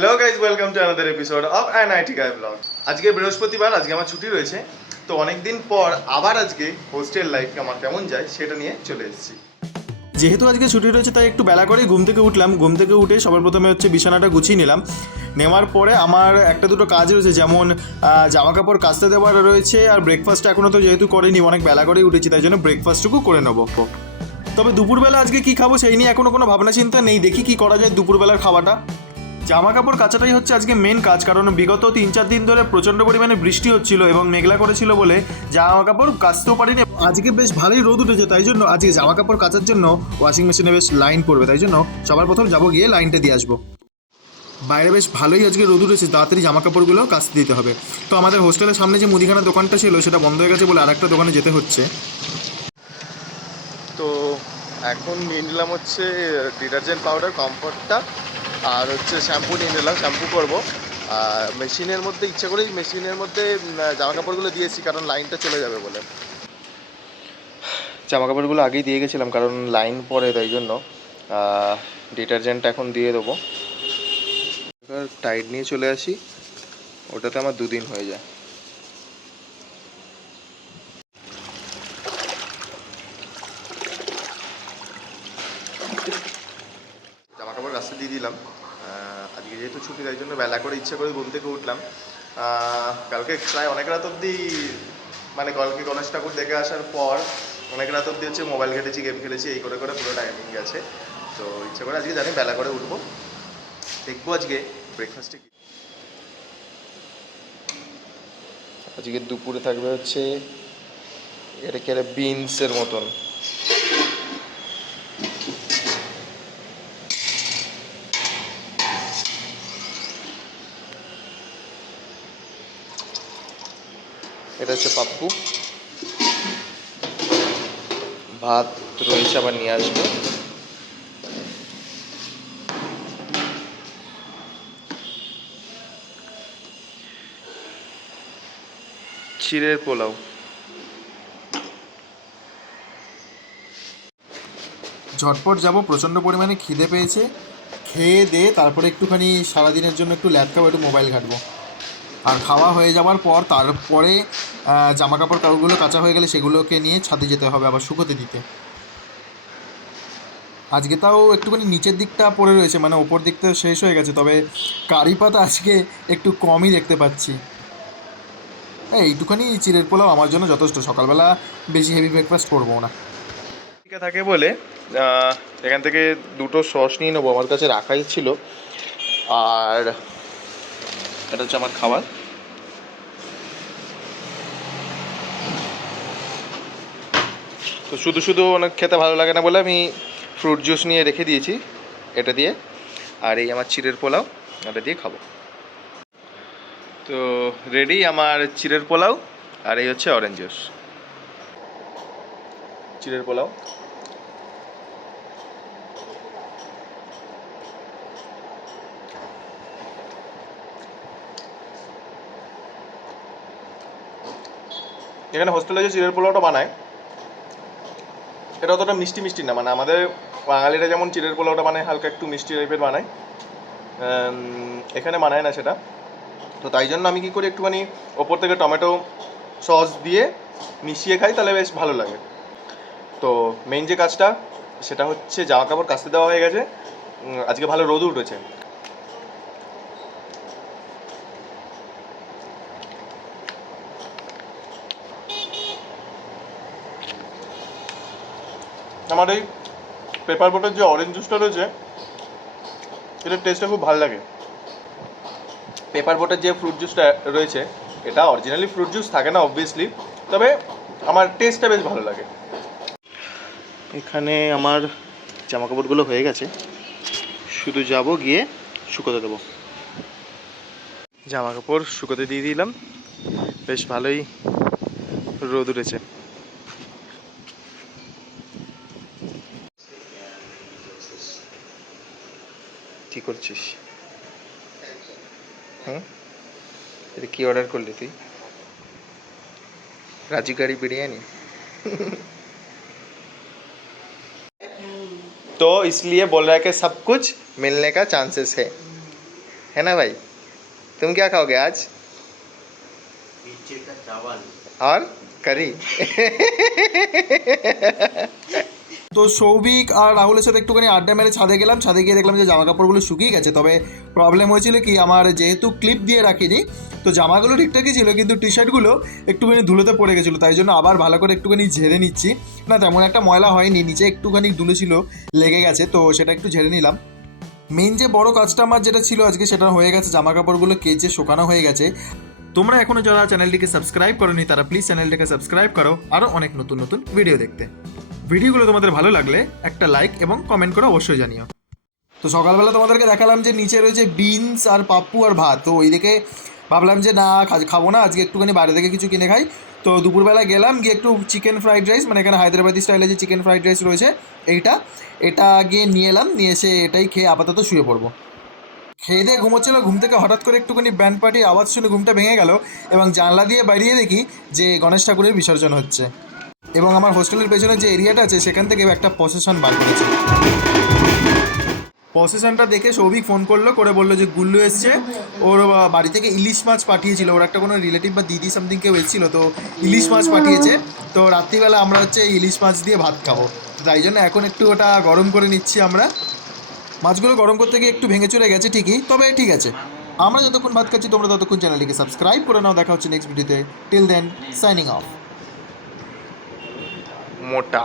Hello guys, welcome to another episode of NIT guy blog. আজকে বৃহস্পতিবার, আজকে আমার ছুটি রয়েছে। তো অনেকদিন পর আবার আজকে হোস্টেল লাইফ আমার কেমন যায় সেটা নিয়ে চলে এসেছি। যেহেতু আজকে ছুটি রয়েছে তাই একটু বেলা করেই ঘুম থেকে উঠলাম। ঘুম থেকে উঠে সবার প্রথমে বিছানাটা গুছিয়ে নিলাম। নেওয়ার পরে আমার একটা দুটো কাজ রয়েছে, যেমন জামা কাপড় কাচতে দেওয়ার রয়েছে, আর ব্রেকফাস্ট এখনও তো যেহেতু করিনি, অনেক বেলা করেই উঠেছি, তাই জন্য ব্রেকফাস্টটুকু করে নেবো। তবে দুপুরবেলা আজকে কি খাবো সেই নিয়ে এখনও কোনো ভাবনা চিন্তা নেই। দেখি কি করা যায় দুপুরবেলার খাওয়াটা। জামা কাপড় কাচাটাই হচ্ছে আজকে মেন কাজ, কারণ বিগত 3-4 দিন ধরে প্রচণ্ড পরিমাণে বৃষ্টি হচ্ছিল এবং মেঘলা করেছিল বলে জামা কাপড় কাচতেও পারিনি। আজকে বেশ ভালোই রোদ উঠেছে, তাই জন্য আজকে জামা কাপড় কাচার জন্য ওয়াশিং মেশিনে বেশ লাইন পড়বে, তাই জন্য সবার প্রথম যাবো গিয়ে লাইনটা দিয়ে আসবো। বাইরে বেশ ভালোই আজকে রোদ উঠেছে, তাড়াতাড়ি জামা কাপড়গুলো কাচতে দিতে হবে। তো আমাদের হোস্টেলের সামনে যে মুদিখানার দোকানটা ছিল সেটা বন্ধ হয়ে গেছে বলে আরেকটা দোকানে যেতে হচ্ছে। তো এখন নিয়ে নিলাম ডিটারজেন্ট পাউডার, কমফর্টটা, আর শ্যাম্পু নিয়ে নিলাম, শ্যাম্পু করবো। আর মেশিনের মধ্যে ইচ্ছে করেই মেশিনের মধ্যে জামা কাপড়গুলো দিয়েছি, কারণ লাইনটা চলে যাবে বলে। জামা কাপড়গুলো আগেই দিয়ে গেছিলাম কারণ লাইন পড়ে, তাই জন্য ডিটারজেন্ট এখন দিয়ে দেবো। টাইড নিয়ে চলে আসি, ওটাতে আমার 2 দিন হয়ে যায়। জামা কাপড় রাস্তা দিয়ে দিলাম। আজকে যেহেতু ছুটি, তাই জন্য বেলা করে ইচ্ছে করে ঘুম থেকে উঠলাম। কালকে প্রায় অনেক রাত অবধি, মানে কালকে গণেশ ঠাকুর দেখে আসার পর অনেক রাত অবধি মোবাইল ঘেটেছি, গেম খেলেছি, এই করে করে পুরো টাইমিং গেছে। তো ইচ্ছে করে আজকে জানি বেলা করে উঠবো। দেখবো আজকে ব্রেকফাস্টে কি। আজকে দুপুরে থাকবে এটা বিনসের মতন। এটা পাপ্পু, ভাত রয়েছে, আবার নিয়ে আসবো। চিড়ের পোলাও। ঝটপট যাব, প্রচণ্ড পরিমাণে খিদে পেয়েছে। খেয়ে দিয়ে তারপরে একটুখানি সারাদিনের জন্য একটু ল্যাপটপ, একটু মোবাইল ঘাঁটবো। আর খাওয়া হয়ে যাওয়ার পর তারপরে জামা কাপড় কাপড়গুলো কাঁচা হয়ে গেলে সেগুলোকে নিয়ে ছাদে যেতে হবে আবার শুকোতে দিতে। আজকে তাও একটুখানি নিচের দিকটা পড়ে রয়েছে, মানে ওপর দিকটা শেষ হয়ে গেছে, তবে কারি পাতা আজকে একটু কমই দেখতে পাচ্ছি। এইটুখানি চিড়ের পোলাও আমার জন্য যথেষ্ট, সকালবেলা বেশি হেভি ব্রেকফাস্ট করবো না। ঠিক থাকে বলে এখান থেকে 2টো সস নিয়ে নেবো, আমার কাছে রাখাই ছিল। আর এটা আমার খাবার। তো শুধু শুধু অনেক খেতে ভালো লাগে না বলে আমি ফ্রুট জুস নিয়ে রেখে দিয়েছি এটা দিয়ে। আর এই আমার চিড়ের পোলাও, এটা দিয়ে খাবো। তো রেডি আমার চিড়ের পোলাও, আর এই অরেঞ্জ জুস। চিড়ের পোলাও, এখানে হোস্টেলে যে চিড়ের পোলাওটা বানায় এটা অতটা মিষ্টি মিষ্টি না, মানে আমাদের বাঙালিরা যেমন চিড়ের পোলাওটা বানায় হালকা একটু মিষ্টি টাইপের বানায়, এখানে বানায় না সেটা। তো তাই জন্য আমি কী করি, একটুখানি ওপর থেকে টমেটো সস দিয়ে মিশিয়ে খাই, তাহলে বেশ ভালো লাগে। তো মেইন যে কাজটা সেটা জামা কাপড় কাচতে দেওয়া হয়ে গেছে। আজকে ভালো রোদ উঠেছে। আমার এই পেপার বোটের যে অরেঞ্জ জুসটা রয়েছে এটার টেস্টটা খুব ভালো লাগে। পেপার বোটের যে ফ্রুট জুসটা রয়েছে এটা অরিজিনালি ফ্রুট জুস থাকে না অবভিয়াসলি, তবে আমার টেস্টটা বেশ ভালো লাগে। এখানে আমার জামা কাপড়গুলো হয়ে গেছে, শুধু যাব গিয়ে শুকোতে দেবো। জামা কাপড় শুকোতে দিয়ে দিলাম, বেশ ভালোই রোদ উঠেছে। কি করছিস? হুম, এটা কি অর্ডার করলি তুই? রাজুগাড়ি बिरयानी। तो इसलिए बोल रहा है कि सब कुछ मिलने का चांसेस है। है ना भाई? तुम क्या खाओगे आज? पीछे का चावल और करी। তো সৌভিক আর রাহুলের সাথে একটুখানি আড্ডা মেরে ছাদে গেলাম। ছাদে গিয়ে দেখলাম যে জামা কাপড়গুলো শুকিয়ে গেছে, তবে প্রবলেম হয়েছিল কি, আমার যেহেতু ক্লিপ দিয়ে রাখিনি তো জামাগুলো ঠিকঠাকই ছিল, কিন্তু টি শার্টগুলো একটুখানি ধুলোতে পড়ে গেছিলো, তাই জন্য আবার ভালো করে একটুখানি ঝেড়ে নিচ্ছি। না তেমন একটা ময়লা হয়নি, নিচে একটুখানি ধুলো ছিল, লেগে গেছে, তো সেটা একটু ঝেড়ে নিলাম। মেন যে বড় কাজটা আমার যেটা ছিল আজকে, সেটা হয়ে গেছে, জামা কাপড়গুলো কেচে শুকানো হয়ে গেছে। তোমরা এখনো যারা চ্যানেলটিকে সাবস্ক্রাইব করোনি তারা প্লিজ চ্যানেলটিকে সাবস্ক্রাইব করো আরও অনেক নতুন নতুন ভিডিও দেখতে। ভিডিওগুলো তোমাদের ভালো লাগলে একটা লাইক এবং কমেন্ট করে অবশ্যই জানিও। তো সকালবেলা তোমাদেরকে দেখালাম যে নিচে রয়েছে বিনস আর পাপ্পু আর ভাত, তো ওইদিকে ভাবলাম যে না খাবো না, আজকে একটুখানি বাইরে থেকে কিছু কিনে খাই। তো দুপুরবেলা গেলাম, গিয়ে একটু চিকেন ফ্রাইড রাইস, মানে এখানে হায়দ্রাবাদি স্টাইলে যে চিকেন ফ্রাইড রাইস রয়েছে এটা গিয়ে নিয়ে এলাম, নিয়ে এসে এটাই খেয়ে আপাতত শুয়ে পড়বো। খেয়ে দিয়ে ঘুমোচ্ছিল, ঘুম থেকে হঠাৎ করে একটুখানি ব্যান্ড পার্টির আওয়াজ শুনে ঘুমটা ভেঙে গেল, এবং জানলা দিয়ে বাইরে দেখি যে গণেশ ঠাকুরের বিসর্জন হচ্ছে, এবং আমার হোস্টেলের পেছনে যে এরিয়াটা আছে সেখান থেকে একটা প্রসেশন বার করেছে। প্রসেশনটা দেখে সৌভিক ফোন করে বললো যে গুল্লু এসছে, ওর বাড়ি থেকে ইলিশ মাছ পাঠিয়েছিল, ওর একটা কোনো রিলেটিভ বা দিদি সামথিং কেউ এসেছিলো, তো ইলিশ মাছ পাঠিয়েছে। তো রাত্রিবেলা আমরা হচ্ছে ইলিশ মাছ দিয়ে ভাত খাবো, তাই জন্য এখন একটু ওটা গরম করে নিচ্ছি আমরা। মাছগুলো গরম করতে গিয়ে একটু ভেঙে চলে গেছে ঠিকই, তবে ঠিক আছে। আমরা যতক্ষণ ভাত খাচ্ছি তোমরা ততক্ষণ চ্যানেলটিকে সাবস্ক্রাইব করে নাও। দেখা হচ্ছে নেক্সট ভিডিওতে। Till then, signing off. মোটা।